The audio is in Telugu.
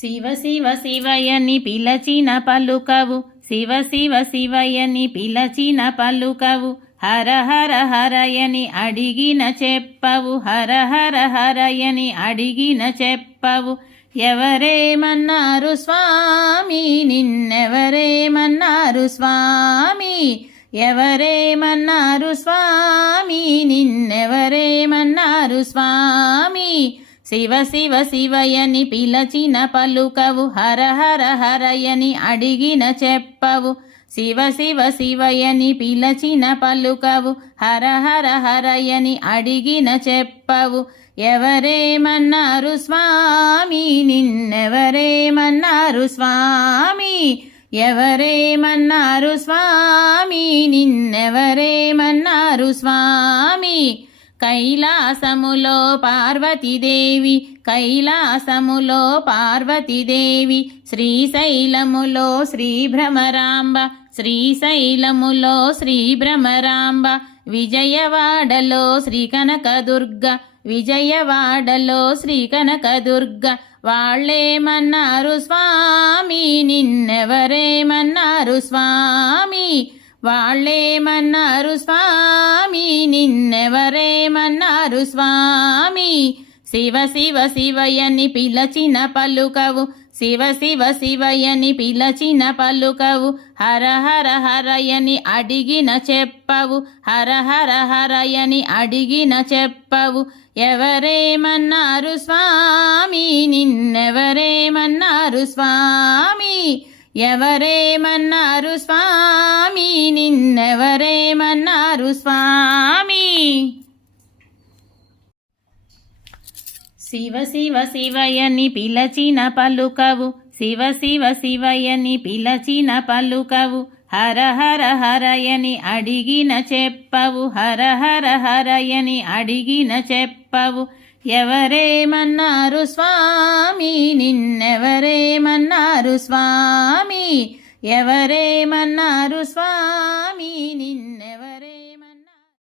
శివ శివ శివయని పిలచిన పలుకవు, శివ శివ శివయని పిలచిన పలుకవు, హర హర హరయని అడిగిన చెప్పవు, హర హర హరయని అడిగిన చెప్పవు. ఎవరేమన్నారు స్వామి, నిన్నెవరేమన్నారు స్వామి, ఎవరేమన్నారు స్వామి, నిన్నెవరేమన్నారు స్వామి. శివ శివ శివయని పిలచిన పలుకవు, హర హర హరయని అడిగిన చెప్పవు. శివ శివ శివయని పిలచిన పలుకవు, హర హర హరయని అడిగిన చెప్పవు. ఎవరేమన్నారు స్వామి, నిన్నెవరేమన్నారు స్వామి, ఎవరేమన్నారు స్వామి, నిన్నెవరేమన్నారు స్వామి. కైలాసములో పార్వతీదేవి, కైలాసములో పార్వతీదేవి, శ్రీశైలములో శ్రీభ్రమరాంబ, శ్రీశైలములో శ్రీభ్రమరాంబ. విజయవాడలో శ్రీ కనకదుర్గ, విజయవాడలో శ్రీ కనకదుర్గ. వాళ్ళేమన్నారు స్వామి, నిన్నెవరేమన్నారు స్వామి, వాళ్ళేమన్నారు స్వామి, నిన్నెవరేమన్నారు స్వామి. శివ శివ శివయని పిలచిన పలుకవు, శివ శివ శివయని పిలచిన పలుకవు, హర హర హరయని అడిగిన చెప్పవు, హర హర హరయని అడిగిన చెప్పవు. ఎవరేమన్నారు స్వామి, నిన్నెవరేమన్నారు స్వామి, ఎవరేమన్నారు స్వామి, నిన్నెవరేమన్నారు స్వామి. శివ శివ శివయని పిలచిన పలుకవు, శివ శివ శివయని పిలచిన పలుకవు, హర హర హరయని అడిగిన చెప్పవు, హర హర హరయని అడిగిన చెప్పవు. ఎవరేమన్నారు స్వామి, నిన్నెవరేమన్నారు స్వామి, ఎవరేమన్నారు స్వామి, నిన్నెవరేమన్నారు